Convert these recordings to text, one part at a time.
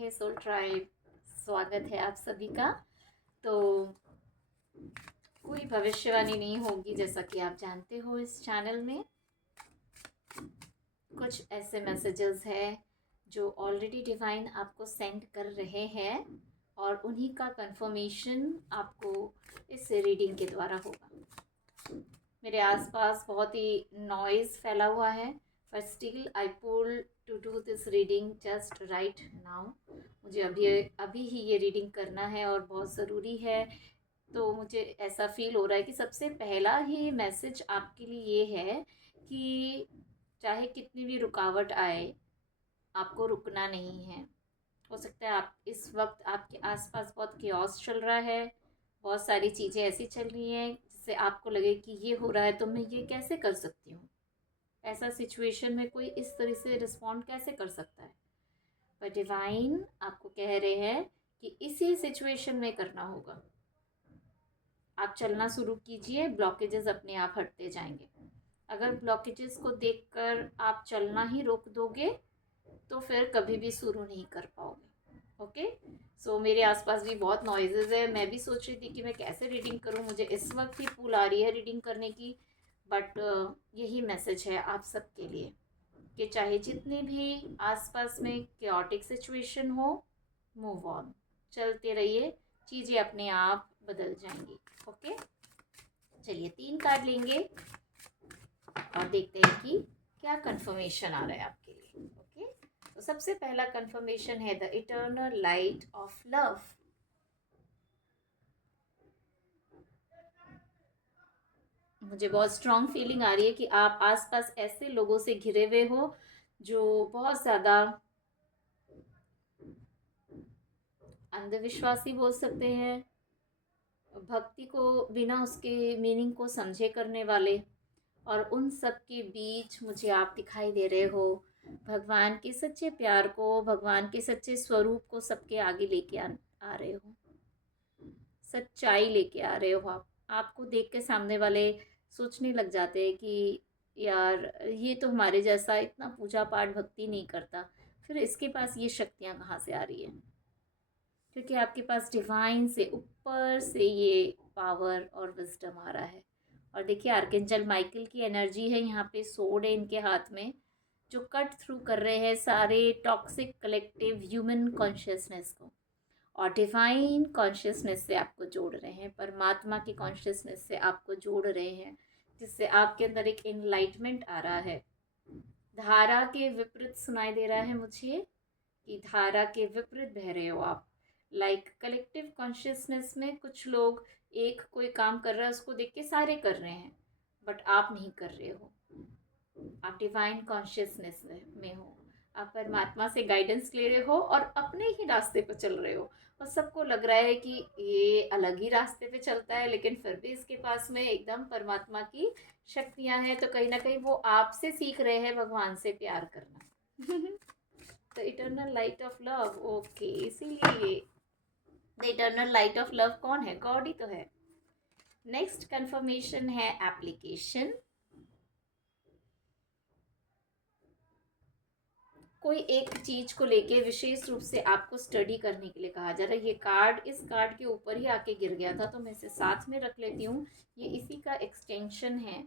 हे soul tribe, स्वागत है आप सभी का। तो कोई भविष्यवाणी नहीं होगी, जैसा कि आप जानते हो। इस चैनल में कुछ ऐसे मैसेजेस हैं जो ऑलरेडी डिवाइन आपको सेंड कर रहे हैं और उन्हीं का कंफर्मेशन आपको इस रीडिंग के द्वारा होगा। मेरे आसपास बहुत ही नॉइज़ फैला हुआ है, but still I pull to do this reading just right now. मुझे अभी अभी ही ये रीडिंग करना है और बहुत ज़रूरी है। तो मुझे ऐसा फील हो रहा है कि सबसे पहला ही मैसेज आपके लिए ये है कि चाहे कितनी भी रुकावट आए, आपको रुकना नहीं है। हो सकता है आप इस वक्त आपके आसपास बहुत केओस चल रहा है, बहुत सारी चीज़ें ऐसी चल रही हैं जिससे आपको लगे कि ये हो रहा है तो मैं ये कैसे कर सकती हूँ। ऐसा सिचुएशन में कोई इस तरह से रिस्पॉन्ड कैसे कर सकता है। पर डिवाइन आपको कह रहे हैं कि इसी सिचुएशन में करना होगा। आप चलना शुरू कीजिए, ब्लॉकेजेस अपने आप हटते जाएंगे। अगर ब्लॉकेजेस को देखकर आप चलना ही रोक दोगे तो फिर कभी भी शुरू नहीं कर पाओगे। ओके, सो मेरे आसपास भी बहुत नॉइजेज है। मैं भी सोच रही थी कि मैं कैसे रीडिंग करूं, मुझे इस वक्त ही पुल आ रही है रीडिंग करने की। बट यही मैसेज है आप सबके लिए कि चाहे जितनी भी आसपास में केओटिक सिचुएशन हो, मूव ऑन, चलते रहिए, चीज़ें अपने आप बदल जाएंगी। ओके, चलिए 3 कार्ड लेंगे और देखते हैं कि क्या कंफर्मेशन आ रहा है आपके लिए। ओके, तो सबसे पहला कंफर्मेशन है the eternal light of love. मुझे बहुत स्ट्रॉन्ग फीलिंग आ रही है कि आप आसपास ऐसे लोगों से घिरे हुए हो जो बहुत ज़्यादा अंधविश्वासी बोल सकते हैं, भक्ति को बिना उसके मीनिंग को समझे करने वाले। और उन सब के बीच मुझे आप दिखाई दे रहे हो भगवान के सच्चे प्यार को, भगवान के सच्चे स्वरूप को सबके आगे लेके आ रहे हो, सच्चाई लेके आ रहे हो। आप आपको देख के सामने वाले सोचने लग जाते हैं कि यार ये तो हमारे जैसा इतना पूजा पाठ भक्ति नहीं करता, फिर इसके पास ये शक्तियाँ कहाँ से आ रही है। क्योंकि आपके पास डिवाइन से ऊपर से ये पावर और विजडम आ रहा है। और देखिए आर्केंजल माइकल की एनर्जी है यहाँ पे, सोड है इनके हाथ में, जो कट थ्रू कर रहे हैं सारे टॉक्सिक कलेक्टिव ह्यूमन कॉन्शियसनेस को और डिवाइन कॉन्शियसनेस से आपको जोड़ रहे हैं, परमात्मा की कॉन्शियसनेस से आपको जोड़ रहे हैं, जिससे आपके अंदर एक इनलाइटमेंट आ रहा है। धारा के विपरीत सुनाई दे रहा है मुझे कि धारा के विपरीत बह रहे हो आप। लाइक कलेक्टिव कॉन्शियसनेस में कुछ लोग एक कोई काम कर रहा है उसको देख के सारे कर रहे हैं, बट आप नहीं कर रहे हो। आप डिवाइन कॉन्शियसनेस में हो, आप परमात्मा से गाइडेंस ले रहे हो और अपने ही रास्ते पर चल रहे हो। और सबको लग रहा है कि ये अलग ही रास्ते पे चलता है, लेकिन फिर भी इसके पास में एकदम परमात्मा की शक्तियां हैं। तो कहीं ना कहीं वो आपसे सीख रहे हैं भगवान से प्यार करना। The eternal light of love, okay, इसीलिए the eternal light of love कौन है? गॉड ही तो है। नेक्स्ट कंफर्मेशन है एप्लीकेशन। कोई एक चीज को लेके विशेष रूप से आपको स्टडी करने के लिए कहा जा रहा है। ये कार्ड इस कार्ड के ऊपर ही आके गिर गया था, तो मैं इसे साथ में रख लेती हूँ। ये इसी का एक्सटेंशन है।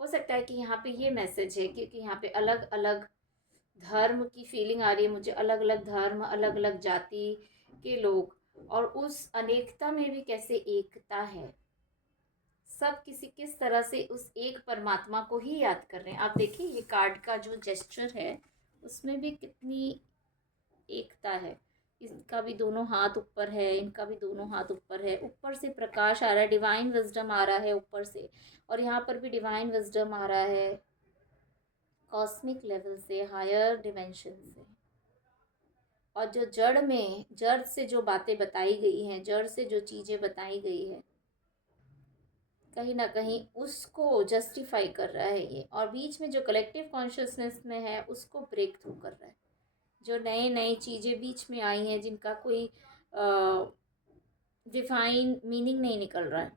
हो सकता है कि यहाँ पे ये मैसेज है, क्योंकि यहाँ पे अलग अलग धर्म की फीलिंग आ रही है मुझे, अलग अलग धर्म, अलग अलग जाति के लोग, और उस अनेकता में भी कैसे एकता है। सब किसी किस तरह से उस एक परमात्मा को ही याद कर रहे हैं। आप देखिए ये कार्ड का जो जेस्चर है उसमें भी कितनी एकता है। इसका भी दोनों हाथ ऊपर है, इनका भी दोनों हाथ ऊपर है, ऊपर से प्रकाश आ रहा है, डिवाइन विजडम आ रहा है ऊपर से, और यहाँ पर भी डिवाइन विजडम आ रहा है कॉस्मिक लेवल से, हायर डिमेंशन से। और जो जड़ से जो बातें बताई गई हैं, जड़ से जो चीज़ें बताई गई है, कहीं ना कहीं उसको जस्टिफाई कर रहा है ये, और बीच में जो कलेक्टिव कॉन्शियसनेस में है उसको ब्रेक थ्रू कर रहा है। जो नए नई चीज़ें बीच में आई हैं जिनका कोई डिफाइन मीनिंग नहीं निकल रहा है,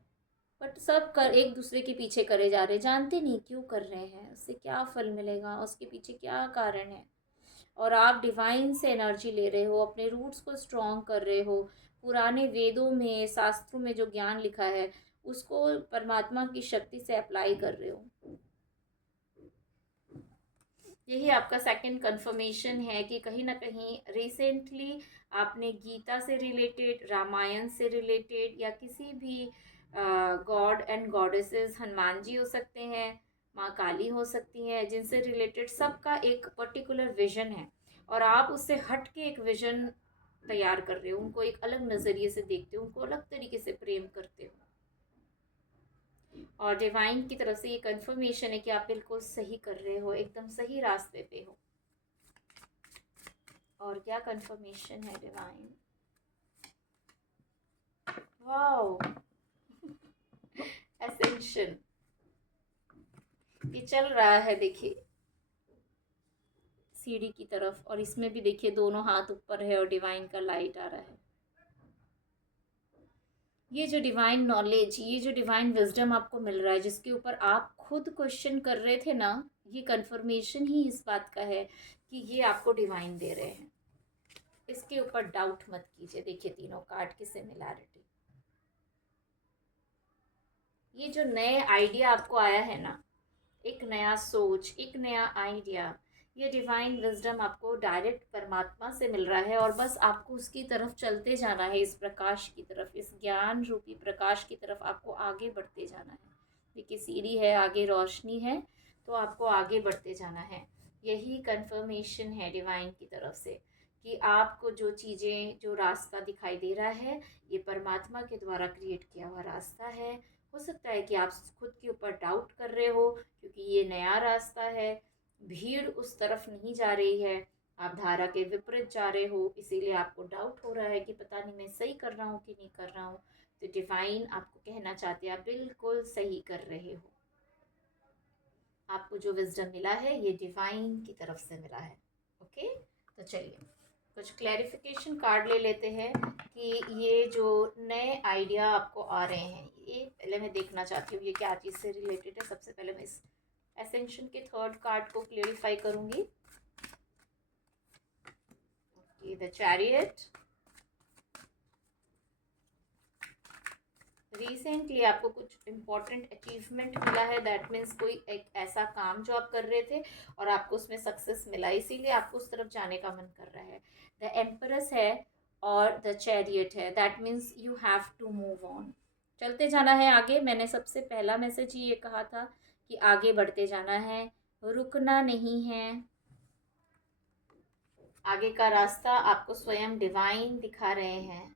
बट सब कर एक दूसरे के पीछे करे जा रहे, जानते नहीं क्यों कर रहे हैं, उससे क्या फल मिलेगा, उसके पीछे क्या कारण है। और आप डिवाइन से एनर्जी ले रहे हो, अपने रूट्स को स्ट्रॉन्ग कर रहे हो, पुराने वेदों में शास्त्रों में जो ज्ञान लिखा है उसको परमात्मा की शक्ति से अप्लाई कर रहे हो। यही आपका सेकंड कंफर्मेशन है कि कहीं ना कहीं रिसेंटली आपने गीता से रिलेटेड, रामायण से रिलेटेड, या किसी भी God and goddesses, Hanuman ji हो सकते हैं, माँ काली हो सकती हैं, जिनसे रिलेटेड सबका एक पर्टिकुलर विजन है और आप उससे हट के एक विजन तैयार कर रहे हो, उनको एक अलग नज़रिए से देखते हो, उनको अलग तरीके से प्रेम करते हो। और डिवाइन की तरफ से ये कंफर्मेशन है कि आप बिल्कुल सही कर रहे हो, एकदम सही रास्ते पे हो। और क्या कंफर्मेशन है डिवाइन, वाओ, एसेंशन, ये चल रहा है देखिए सीढ़ी की तरफ, और इसमें भी देखिए दोनों हाथ ऊपर है और डिवाइन का लाइट आ रहा है। ये जो डिवाइन नॉलेज, ये जो डिवाइन विजडम आपको मिल रहा है, जिसके ऊपर आप खुद क्वेश्चन कर रहे थे ना, ये कंफर्मेशन ही इस बात का है कि ये आपको डिवाइन दे रहे हैं। इसके ऊपर डाउट मत कीजिए। देखिए तीनों कार्ड की सिमिलैरिटी, ये जो नए आइडिया आपको आया है ना, एक नया सोच, एक नया आइडिया, ये डिवाइन विजडम आपको डायरेक्ट परमात्मा से मिल रहा है और बस आपको उसकी तरफ चलते जाना है, इस प्रकाश की तरफ, इस ज्ञान रूपी प्रकाश की तरफ आपको आगे बढ़ते जाना है। देखिए सीढ़ी है, आगे रोशनी है, तो आपको आगे बढ़ते जाना है। यही कंफर्मेशन है डिवाइन की तरफ से कि आपको जो चीज़ें, जो रास्ता दिखाई दे रहा है, ये परमात्मा के द्वारा क्रिएट किया हुआ रास्ता है। हो सकता है कि आप खुद के ऊपर डाउट कर रहे हो क्योंकि ये नया रास्ता है, भीड़ उस तरफ नहीं जा रही है, आप धारा के विपरीत जा रहे हो, इसीलिए आपको डाउट हो रहा है कि पता नहीं मैं सही कर रहा हूँ कि नहीं कर रहा हूँ। तो डिवाइन आपको कहना चाहते हैं आप बिल्कुल सही कर रहे हो। आपको जो विजडम मिला है ये डिवाइन की तरफ से मिला है। ओके, तो चलिए कुछ क्लैरिफिकेशन कार्ड ले लेते हैं कि ये जो नए आइडिया आपको आ रहे हैं, ये पहले मैं देखना चाहती हूँ ये क्या चीज़ से रिलेटेड है। सबसे पहले मैं इस एसेंशन के थर्ड कार्ड को क्लेरिफाई करूंगी। द चैरियट, रिसेंटली आपको कुछ इम्पोर्टेंट अचीवमेंट मिला है, दैट मीन्स कोई एक ऐसा काम जो आप कर रहे थे और आपको उसमें सक्सेस मिला, इसीलिए आपको उस तरफ जाने का मन कर रहा है। द एम्परेस है और द चैरियट है, that means you have to move on, चलते जाना है आगे। मैंने सबसे पहला मैसेज ही ये कहा था कि आगे बढ़ते जाना है, रुकना नहीं है। आगे का रास्ता आपको स्वयं डिवाइन दिखा रहे हैं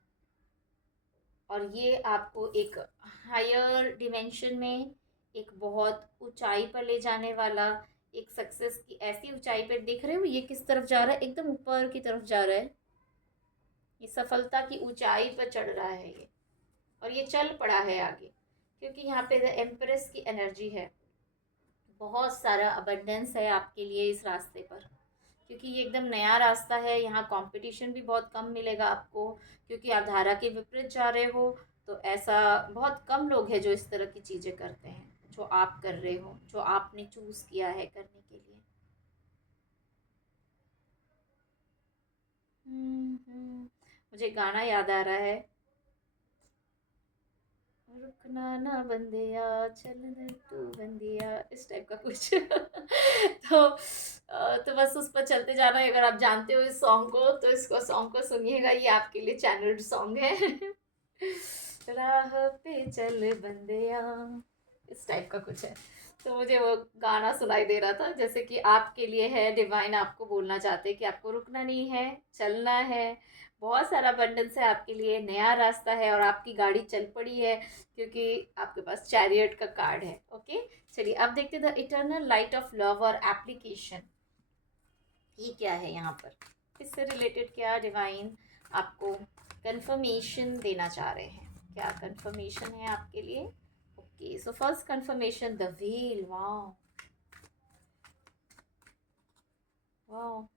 और ये आपको एक हायर डिमेंशन में, एक बहुत ऊंचाई पर ले जाने वाला, एक सक्सेस की ऐसी ऊंचाई पर दिख रहे हो। ये किस तरफ जा रहा है, एकदम ऊपर की तरफ जा रहा है, ये सफलता की ऊंचाई पर चढ़ रहा है ये, और ये चल पड़ा है आगे क्योंकि यहाँ पे द एम्प्रेस की एनर्जी है। बहुत सारा अबंडेंस है आपके लिए इस रास्ते पर क्योंकि ये एकदम नया रास्ता है। यहाँ कंपटीशन भी बहुत कम मिलेगा आपको क्योंकि आप धारा के विपरीत जा रहे हो। तो ऐसा बहुत कम लोग हैं जो इस तरह की चीज़ें करते हैं जो आप कर रहे हो, जो आपने चूज़ किया है करने के लिए। मुझे गाना याद आ रहा है, रुकना ना बंदिया, चलना तू बंदिया, इस टाइप का कुछ तो बस उस पर चलते जाना है। अगर आप जानते हो इस सॉन्ग को तो इसको सॉन्ग को सुनिएगा, ये आपके लिए चैनल्ड सॉन्ग है राह पे चल बंदिया, इस टाइप का कुछ है। तो मुझे वो गाना सुनाई दे रहा था जैसे कि आपके लिए है, डिवाइन आपको बोलना चाहते हैं कि आपको रुकना नहीं है, चलना है। बहुत सारा बंडल्स है आपके लिए, नया रास्ता है और आपकी गाड़ी चल पड़ी है क्योंकि आपके पास चैरियट का कार्ड है। ओके, चलिए अब देखते हैं the eternal light of love और एप्लीकेशन, ये क्या है यहाँ पर, इससे रिलेटेड क्या डिवाइन आपको कंफर्मेशन देना चाह रहे हैं, क्या कंफर्मेशन है आपके लिए। Okay, so first confirmation the wheel, wow wow,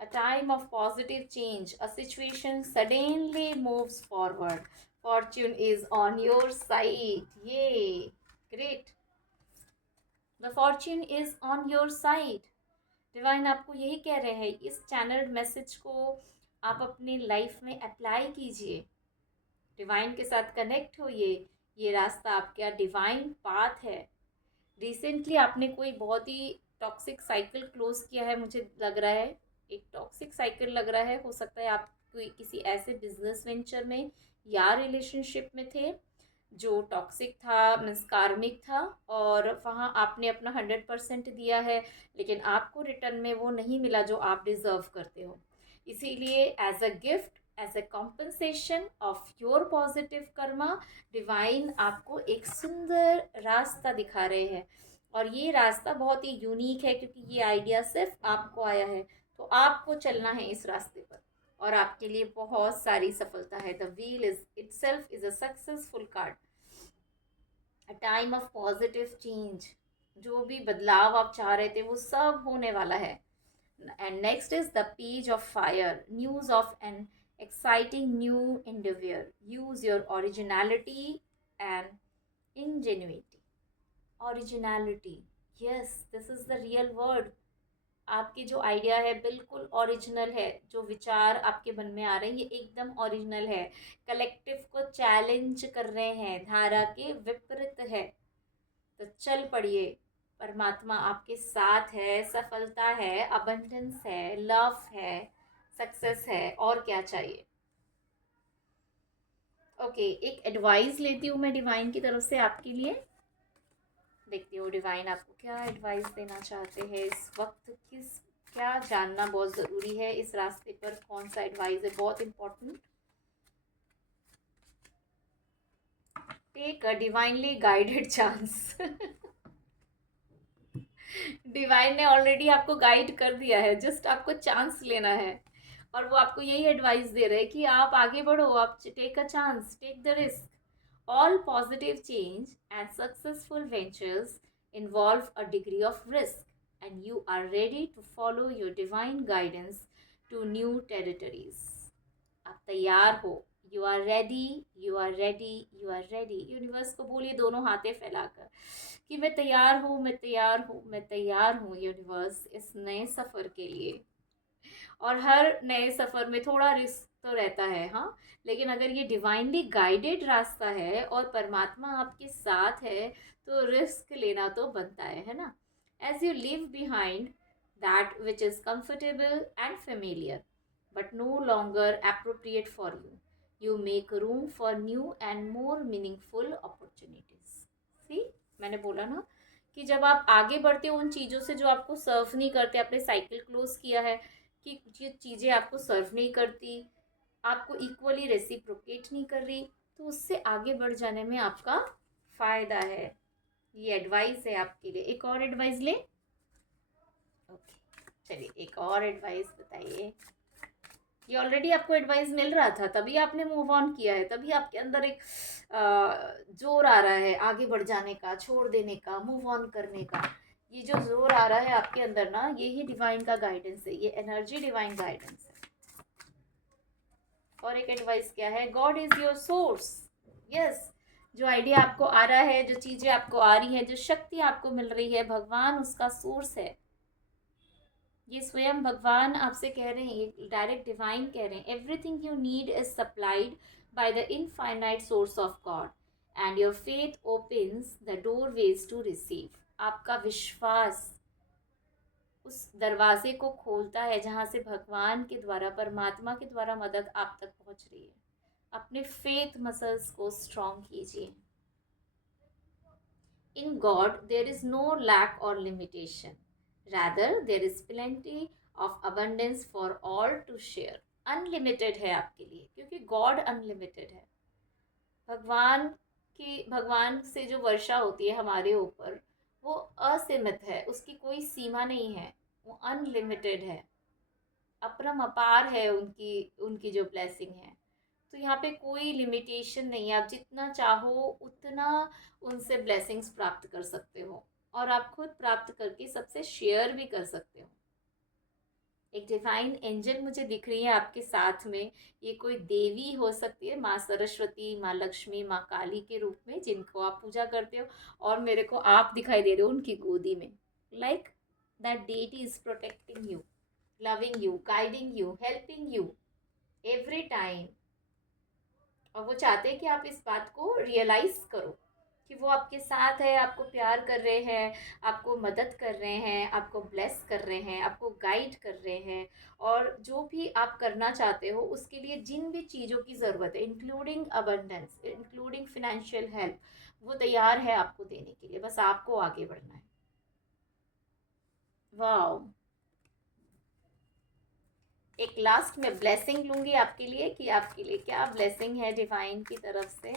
a time of positive change, a situation suddenly moves forward, fortune is on your side, ये great. The fortune is on your side. Divine आपको यही कह रहे हैं, इस channel message को आप अपनी लाइफ में अप्लाई कीजिए, डिवाइन के साथ कनेक्ट होइए। ये रास्ता आपका डिवाइन पाथ है। रिसेंटली आपने कोई बहुत ही टॉक्सिक साइकिल क्लोज किया है, मुझे लग रहा है एक टॉक्सिक साइकिल लग रहा है। हो सकता है आप कोई किसी ऐसे बिजनेस वेंचर में या रिलेशनशिप में थे जो टॉक्सिक था, मीन्स कार्मिक था, और वहाँ आपने अपना 100% दिया है, लेकिन आपको रिटर्न में वो नहीं मिला जो आप डिज़र्व करते हो। इसीलिए as a gift, as a compensation of your positive karma, divine आपको एक सुंदर रास्ता दिखा रहे हैं। और ये रास्ता बहुत ही यूनिक है क्योंकि ये आइडिया सिर्फ आपको आया है, तो आपको चलना है इस रास्ते पर और आपके लिए बहुत सारी सफलता है। The wheel is itself is a successful card, a time of positive change. जो भी बदलाव आप चाह रहे थे वो सब होने वाला है। And next is the page of fire, news of an exciting new endeavor. Use your originality and ingenuity. Originality, yes, this is the real word. आपके जो आइडिया है बिल्कुल ओरिजिनल है, जो विचार आपके मन में आ रहे हैं ये एकदम ओरिजिनल है, कलेक्टिव को चैलेंज कर रहे हैं, धारा के विपरीत है। तो चल पड़िए, परमात्मा आपके साथ है, सफलता है, अबंडेंस है, लव है, सक्सेस है, और क्या चाहिए। ओके, एक एडवाइस लेती हूँ मैं डिवाइन की तरफ से आपके लिए। देखती हूँ डिवाइन आपको क्या एडवाइस देना चाहते हैं इस वक्त, किस क्या जानना बहुत ज़रूरी है इस रास्ते पर, कौन सा एडवाइस है बहुत important. Take a divinely guided chance. Divine ने ऑलरेडी आपको गाइड कर दिया है, जस्ट आपको चांस लेना है। और वो आपको यही एडवाइस दे रहे हैं कि आप आगे बढ़ो, आप take a chance, take the risk. All positive change and successful ventures involve a degree of risk, and you are ready to follow your divine guidance to new territories. आप तैयार हो, you are ready, you are ready, you are ready. Universe को बोलिए दोनों हाथे फैलाकर कि मैं तैयार हूँ, मैं तैयार हूँ, मैं तैयार हूँ यूनिवर्स इस नए सफ़र के लिए। और हर नए सफ़र में थोड़ा रिस्क तो रहता है, हाँ, लेकिन अगर ये डिवाइनली गाइडेड रास्ता है और परमात्मा आपके साथ है तो रिस्क लेना तो बनता है ना। As you leave behind that which is comfortable and familiar but no longer appropriate for you. You make room for new and more meaningful opportunities. See, मैंने बोला ना कि जब आप आगे बढ़ते हो उन चीज़ों से जो आपको सर्व नहीं करते, आपने साइकिल क्लोज किया है कि ये चीज़ें आपको सर्व नहीं करती, आपको इक्वली रेसिप्रोकेट नहीं कर रही, तो उससे आगे बढ़ जाने में आपका फ़ायदा है। ये एडवाइस है आपके लिए। एक और एडवाइस ले। ओके, चलिए एक और एडवाइस बताइए। ये ऑलरेडी आपको एडवाइस मिल रहा था, तभी आपने मूव ऑन किया है, तभी आपके अंदर एक जोर आ रहा है आगे बढ़ जाने का, छोड़ देने का, मूव ऑन करने का। ये जो जोर आ रहा है आपके अंदर ना, ये ही डिवाइन का गाइडेंस है, ये एनर्जी डिवाइन गाइडेंस है। और एक एडवाइस क्या है, God is your source. Yes, जो आइडिया आपको आ रहा है, जो चीज़ें आपको आ रही हैं, जो शक्ति आपको मिल रही है, भगवान उसका सोर्स है। ये स्वयं भगवान आपसे कह रहे हैं, डायरेक्ट डिवाइन कह रहे हैं, everything you need is supplied by the infinite source of God and your faith opens the doorways to receive. आपका विश्वास उस दरवाजे को खोलता है जहाँ से भगवान के द्वारा, परमात्मा के द्वारा मदद आप तक पहुँच रही है। अपने फेथ मसल्स को स्ट्रॉन्ग कीजिए। In God there is no lack or limitation, rather there is plenty of abundance for all to share। Unlimited है आपके लिए क्योंकि गॉड अनलिमिटेड है। भगवान से जो वर्षा होती है हमारे ऊपर वो असीमित है, उसकी कोई सीमा नहीं है, वो अनलिमिटेड है, अपरम अपार है उनकी उनकी जो ब्लेसिंग है। तो यहाँ पे कोई लिमिटेशन नहीं है, आप जितना चाहो उतना उनसे ब्लेसिंग्स प्राप्त कर सकते हो और आप खुद प्राप्त करके सबसे शेयर भी कर सकते हो। एक डिवाइन एंजल मुझे दिख रही है आपके साथ में। ये कोई देवी हो सकती है, माँ सरस्वती, माँ लक्ष्मी, माँ काली के रूप में, जिनको आप पूजा करते हो। और मेरे को आप दिखाई दे रहे हो उनकी गोदी में। Like that deity is protecting you, loving you, guiding you, helping you every time. और वो चाहते हैं कि आप इस बात को रियलाइज करो कि वो आपके साथ है, आपको प्यार कर रहे हैं, आपको मदद कर रहे हैं, आपको ब्लेस कर रहे हैं, आपको गाइड कर रहे हैं। और जो भी आप करना चाहते हो उसके लिए जिन भी चीज़ों की ज़रूरत है, including abundance, including financial help, वो तैयार है आपको देने के लिए। बस आपको आगे बढ़ना है। वाह। एक लास्ट में ब्लेसिंग लूंगी आपके लिए कि आपके लिए क्या ब्लेसिंग है डिवाइन की तरफ से।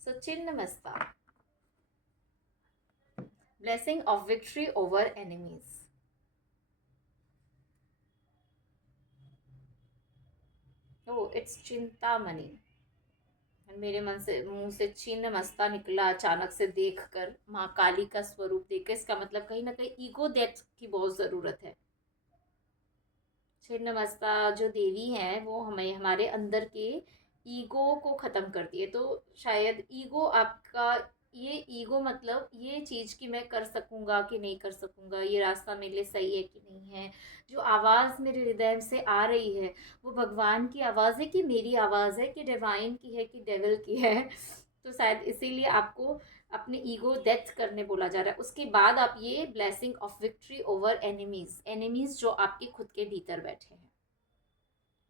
सो चिन्नमस्ता, blessing of victory over enemies. Oh, it's Chintamani. मेरे मन से मुंह से छिन्न मस्ता निकला अचानक से देखकर, माँ काली का स्वरूप देखकर। इसका मतलब कहीं ना कहीं ईगो डेथ की बहुत जरूरत है। छिन्न मस्ता जो देवी है वो हमें हमारे अंदर के ईगो को खत्म करती है। तो शायद ईगो आपका, ये ईगो मतलब ये चीज़ कि मैं कर सकूंगा कि नहीं कर सकूंगा, ये रास्ता मेरे लिए सही है कि नहीं है। जो आवाज़ मेरे हृदय से आ रही है वो भगवान की आवाज़ है कि मेरी आवाज़ है, कि डिवाइन की है कि डेविल की है। तो शायद इसीलिए आपको अपने ईगो डेथ करने बोला जा रहा है। उसके बाद आप ये blessing of victory over enemies, enemies जो आपके खुद के भीतर बैठे हैं।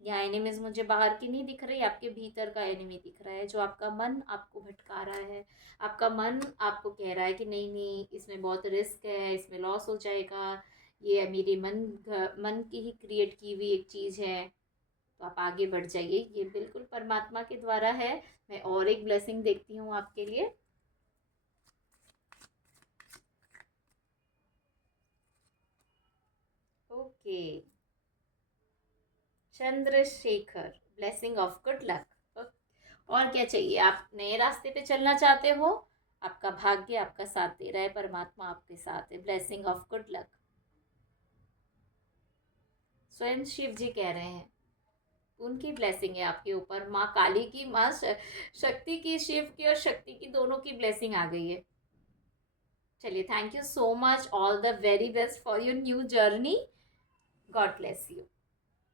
यहाँ एनिमीज मुझे बाहर की नहीं दिख रही, आपके भीतर का एनिमी दिख रहा है, जो आपका मन आपको भटका रहा है। आपका मन आपको कह रहा है कि नहीं नहीं, इसमें बहुत रिस्क है, इसमें लॉस हो जाएगा, ये मेरी मन की ही क्रिएट की हुई एक चीज़ है। तो आप आगे बढ़ जाइए, ये बिल्कुल परमात्मा के द्वारा है। मैं और एक ब्लेसिंग देखती हूँ आपके लिए। Okay, Chandrashekhar, blessing of good luck. और क्या चाहिए? आप नए रास्ते पे चलना चाहते हो, आपका भाग्य आपका साथ दे रहा है, परमात्मा आपके साथ है। ब्लेसिंग ऑफ गुड लक, स्वयं शिव जी कह रहे हैं, उनकी ब्लेसिंग है आपके ऊपर। माँ काली की, माँ शक्ति की, शिव की और शक्ति की, दोनों की ब्लेसिंग आ गई है। चलिए, thank you so much, all the very best for your new journey. God bless you.